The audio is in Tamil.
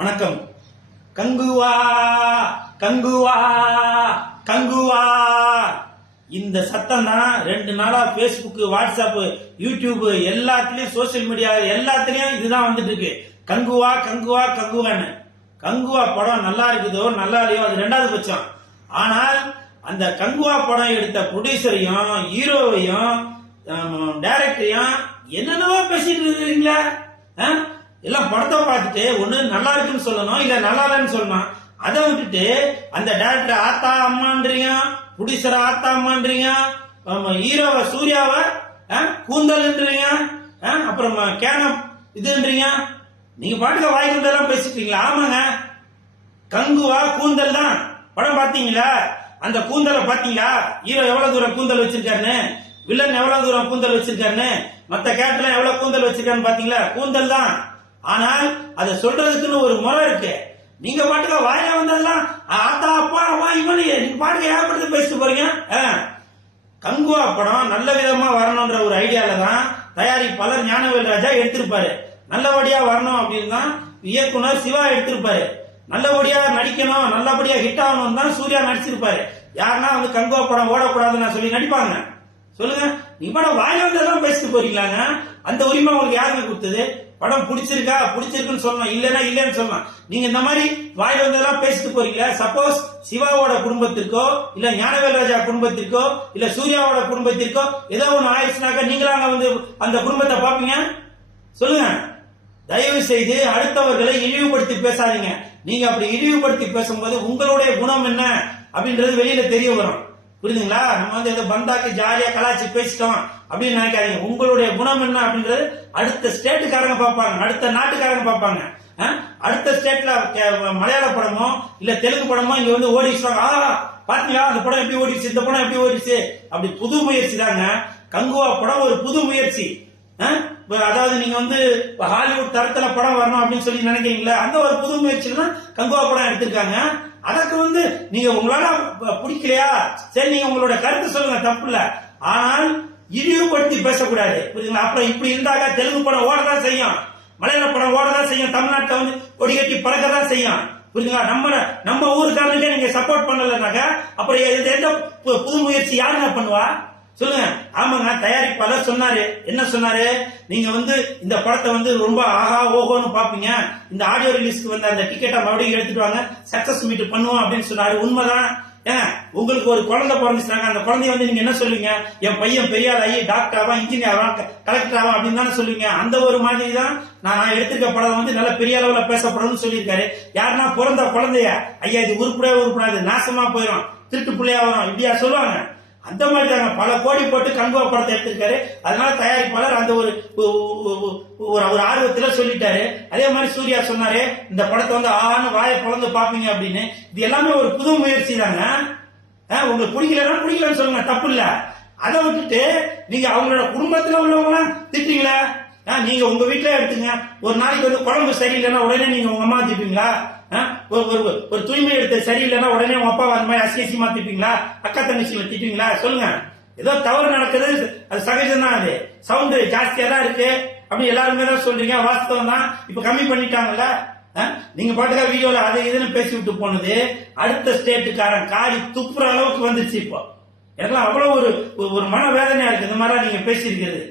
வணக்கம். கங்குவா கங்குவா கங்குவா, இந்த சத்தம் தான் 2 நாளா பேஸ்புக், வாட்ஸ்அப், யூடியூப் எல்லாத்துலயும், சோசியல் மீடியா எல்லாத்துலயும் இதுதான் வந்துட்டு இருக்கு. கங்குவா கங்குவா கங்குவான்னு. கங்குவா படம் நல்லா இருக்குதோ நல்லா இல்லையோ அது 2வது பட்சம். ஆனால் அந்த கங்குவா படம் எடுத்த ப்ரொடியூசரையும் ஹீரோவையும் டைரக்டரையும் என்னென்னவோ பேசிட்டு இருக்கீங்களா? எல்லாம் படத்தை பார்த்துட்டு ஒண்ணு நல்லா இருக்குன்னு சொல்லணும், இல்ல நல்லா இல்லைன்னு சொல்லணும். அதை விட்டுட்டு அந்த டைரக்டர் ஆத்தா அம்மான்றீங்க, ப்ரொடியூசர் ஆத்தா அம்மான்றீங்க, ஹீரோவை சூர்யாவை கூந்தல்ன்றீங்க, அப்புறம் கேனம் இதுன்றீங்க. நீங்க பாட்டுக்க வாய்க்குண்டெல்லாம் பேசிட்டீங்களா? ஆமாங்க, கங்குவா கூந்தல் தான். படம் பாத்தீங்களா? அந்த கூந்தலை பாத்தீங்களா? ஹீரோ எவ்வளவு தூரம் கூந்தல் வச்சிருக்காருன்னு, வில்லன் எவ்வளவு தூரம் கூந்தல் வச்சிருக்காருன்னு, மத்த கேரக்டர் எவ்வளவு கூந்தல் வச்சிருக்காருன்னு பாத்தீங்களா? கூந்தல் தான். ஆனால் அதை சொல்றதுக்குன்னு ஒரு முறை இருக்கு. நீங்க பாட்டுக்க வாயில வந்ததெல்லாம் ஆத்தா அப்பா அம்மா இவனு நீங்க பாட்டுக்க ஏற்படுத்தி பேசிட்டு போறீங்க. கங்குவா படம் நல்ல விதமா வரணும்ன்ற ஒரு ஐடியால தான் தயாரிப்பாளர் ஞானவேல் ராஜா எடுத்திருப்பாரு. நல்லபடியா வரணும் அப்படின்னு தான் இயக்குனர் சிவா எடுத்திருப்பாரு. நல்லபடியா நடிக்கணும், நல்லபடியா ஹிட் ஆகணும் தான் சூர்யா நடிச்சிருப்பாரு. யாருன்னா வந்து கங்குவா படம் ஓடக்கூடாதுன்னு சொல்லி நடிப்பாங்க? சொல்லுங்க. நீ படம் வாயில வந்ததெல்லாம் பேசிட்டு போறீங்களாங்க? அந்த உரிமை உங்களுக்கு யாருங்க கொடுத்தது? படம் பிடிச்சிருக்கா பிடிச்சிருக்குன்னு சொல்லணும், இல்லன்னா இல்லன்னு சொல்லணும். நீங்க இந்த மாதிரி வாயில வந்ததெல்லாம் பேசிட்டு போறீங்களா? சப்போஸ் சிவாவோட குடும்பத்திற்கோ, இல்ல ஞானவேல் ராஜா குடும்பத்திற்கோ, இல்ல சூர்யாவோட குடும்பத்திற்கோ ஏதோ ஒண்ணு ஆயிடுச்சுனாக்கா நீங்களாங்க வந்து அந்த குடும்பத்தை பாப்பீங்க? சொல்லுங்க. தயவு செய்து அடுத்தவர்களை இழிவுபடுத்தி பேசாதீங்க. நீங்க அப்படி இழிவுபடுத்தி பேசும்போது உங்களுடைய குணம் என்ன அப்படின்றது வெளியில தெரிய வரும். புரியுதுங்களா? நம்ம வந்து ஏதோ பந்தாக்கி ஜாலியா கலாச்சி பேசிட்டோம் அப்படின்னு நினைக்காதீங்க. உங்களுடைய குணம் என்ன அப்படின்றது அடுத்த ஸ்டேட்டுக்காரங்க பார்ப்பாங்க, அடுத்த நாட்டுக்காரங்க பார்ப்பாங்க. அடுத்த ஸ்டேட்ல மலையாள படமோ இல்ல தெலுங்கு படமோ இங்க வந்து ஓடிச்சுவாங்க. பாத்தீங்களா அந்த படம் எப்படி ஓடிச்சு, இந்த படம் எப்படி ஓடிச்சு, அப்படி புது முயற்சி தாங்க. கங்குவா படம் ஒரு புது முயற்சி. அதாவது நீங்க வந்து ஹாலிவுட் தரத்துல படம் வரணும் அப்படின்னு சொல்லி நினைக்கிறீங்களா? அந்த ஒரு புது முயற்சியில தான் கங்குவா படம் எடுத்திருக்காங்க. அதற்கு வந்து நீங்க உங்களால பிடிக்கலையா, சரி நீங்க உங்களோட கருத்து சொல்லுங்க, தப்பு இல்ல. ஆனால் இழிவுபடுத்தி பேசக்கூடாது. புரியுதுங்களா? அப்புறம் இப்படி இருந்தாக்க தெலுங்கு படம் ஓடதான் செய்யும், மலையாள படம் ஓடதான் செய்யும், தமிழ்நாட்டை வந்து கொடிகட்டி பறக்கதான் செய்யும். புரியுதுங்களா? நம்ம ஊருக்காரனுக்கே நீங்க சப்போர்ட் பண்ணலனாக்க அப்புறம் எந்த புது முயற்சி யாருங்க பண்ணுவா? சொல்லுங்க. ஆமாங்க, தயாரிப்பாளர் சொன்னாரு. என்ன சொன்னாரு? நீங்க வந்து இந்த படத்தை வந்து ரொம்ப ஆஹா ஓஹோன்னு பாப்பீங்க, இந்த ஆடியோ ரிலீஸ்க்கு வந்து அந்த டிக்கெட்டை மறுபடியும் எடுத்துட்டு வாங்க, சக்சஸ் மீட் பண்ணுவோம் அப்படின்னு சொன்னாரு. உண்மைதான். உங்களுக்கு ஒரு குழந்தை பிறந்துச்சுனாங்க, அந்த குழந்தைய வந்து நீங்க என்ன சொல்லுவீங்க? என் பையன் பெரிய ஆளாகி டாக்டர் ஆவா, இன்ஜினியர் ஆவா, கலெக்டர் ஆவா அப்படின்னு தானே சொல்லுவீங்க. அந்த ஒரு மாதிரி தான் நான் எடுத்துக்க படம் வந்து நல்ல பெரிய அளவுல பேசப்படணும்னு சொல்லியிருக்காரு. யாருன்னா பிறந்த குழந்தைய ஐயா இது உருப்படாது நாசமா போயிடும், திருட்டு பிள்ளையா வரும், இப்படியா சொல்லுவாங்க? அந்த மாதிரி தாங்க பல கோடி போட்டு கங்குவா படத்தை எடுத்திருக்காரு. அதனால தயாரிப்பாளர் அந்த ஒரு ஆர்வத்துல சொல்லிட்டாரு. அதே மாதிரி சூர்யா சொன்னாரு இந்த படத்தை வந்து ஆன வாயை பிறந்து பாப்பீங்க அப்படின்னு. இது எல்லாமே ஒரு புது முயற்சி தாங்க. உங்களுக்கு பிடிக்கலன்னு சொல்லுங்க, தப்பு இல்ல. அதை விட்டுட்டு நீங்க அவங்களோட குடும்பத்துல உள்ளவங்க திட்டுங்களா? நீங்க உங்க வீட்டுல எடுத்துங்க, ஒரு நாளைக்கு வந்து குழம்பு சரியில்லைன்னா உடனே நீங்க உங்க அம்மா திட்டுவீங்களா? ஒரு தூய்மை எடுத்த சரியில்லைன்னா உடனே உங்க அப்பா அந்த மாதிரி அசியசியமா திட்டுவீங்களா? அக்கா தங்கச்சிகளை திட்டுவீங்களா? சொல்லுங்க. ஏதோ தவறு நடக்குது, அது சகஜம் தான். அது சவுண்ட் ஜாஸ்தியா தான் இருக்கு அப்படி எல்லாருமே தான் சொல்றீங்க, வாஸ்தவம் தான். இப்ப கம்மி பண்ணிட்டாங்கல்ல. நீங்க பாட்டுக்கா வீடியோல அதை இதுன்னு பேசி விட்டு போனது அடுத்த ஸ்டேட்டுக்காரன் காரி துப்புற அளவுக்கு வந்துருச்சு. இப்போ எனக்குலாம் அவ்வளவு ஒரு மன வேதனையா இருக்கு இந்த மாதிரி நீங்க பேசியிருக்கிறது.